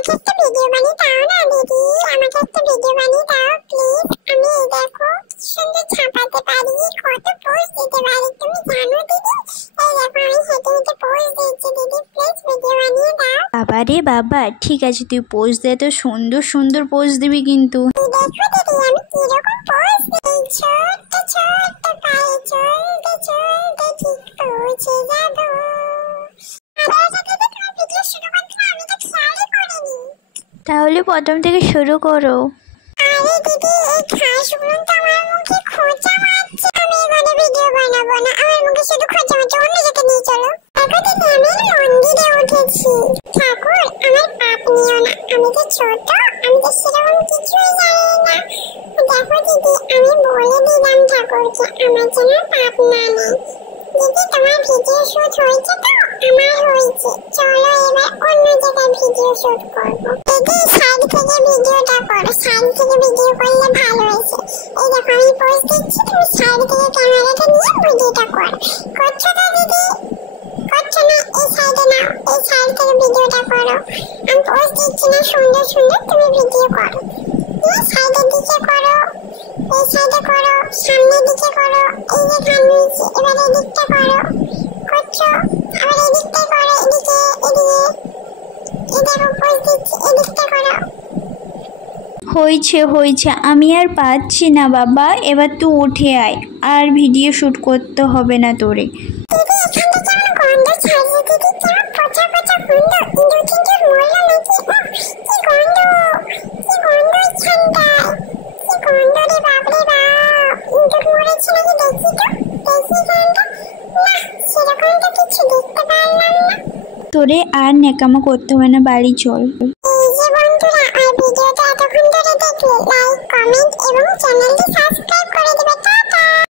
আমাকে একটা ভিডিও বানিয়ে দাও না দিদি, আমাকে একটা ভিডিও বানিয়ে দাও প্লিজ। আমি এই দেখো কি সুন্দর ছাপাতে পারি, কত পোজ দিতে পারি তুমি জানো দিদি। এই দেখো আমি হেঁটে হেঁটে পোজ দিচ্ছি দিদি, প্লিজ ভিডিও বানিয়ে দাও। বাবা রে বাবা, ঠিক আছে তুই পোজ দে, তো সুন্দর সুন্দর পোজ দিবি কিন্তু। দেখো দিদি আমি কিরকম পোজ দিই, ছোট্ট ছোট্ট পায়ে চলতে চলতে ঠিক পৌঁছে যাবো। তাহলে প্রথম থেকে শুরু করো। আরে দিদি এই ঘাসগুলো তো আমার মুখে খোঁচা মারছে, আমি এখানে ভিডিও বানাবো না, আমার মুখে শুধু খোঁচা মারছে, অন্য জায়গায় নিয়ে চলো। দেখো দিদি আমি মন্দিরে উঠেছি, ঠাকুর আমার পাপ নিও না, আমি তো ছোট, আমি তো সেরকম কিছুই জানি না। দেখো দিদি আমি বলে দিলাম ঠাকুরকে আমার যেন পাপ না নেয়। দিদি তোমার ভিডিও শুট হয়েছে তো? আমার হয়েছে, চলো এবার অন্য জায়গায় ভিডিও শুট করবো। দিদি সাইড থেকে ভিডিওটা করো, সাইড থেকে ভিডিও করলে ভালো হয়েছে। এই দেখো আমি পোজ দিচ্ছি, তুমি সাইড থেকে ক্যামেরাটা নিয়ে ভিডিওটা করো। করছো তো দিদি? করছো না? এই সাইডে নাও, এই সাইড থেকে ভিডিওটা করো। আমি পোজ দিচ্ছি না সুন্দর সুন্দর, তুমি ভিডিও করো। এই সাইডের দিকে করো, এই সাইডে করো, সামনের দিকে করো, এই যে খান হয়েছে, এবার এদিকটা করো। করছো? আবার এদিকটা করো, এদিকে এদিকে, এই দেখো পোজ দিচ্ছি, এদিকটা করো। হয়েছে হয়েছে, আমি আর পাচ্ছি না বাবা, এবার তুই উঠে আয়, আর ভিডিও শ্যুট করতে হবে না তোরে। দিদি এখানটা কেমন গন্ধ ছাড়ছে দিদি, কেমন পচা পচা গন্ধ, ইঁদুর টিঁদুর মরলো নাকি? কি গন্ধ, কি গন্ধ এখানটায়, কি গন্ধ রে বাপ রে বাপ, ইঁদুর মরেছে নাকি দেখি তো, দেখি এখানটা। না সেরকম তো কিছু দেখতে পারলাম না। তোরে আর নেকামো করতে হবে না, বাড়ি চল। এই যে বন্ধুরা, আর ভিডিওটা এতক্ষণ ধরে দেখলে লাইক কমেন্ট এবং চ্যানেলটা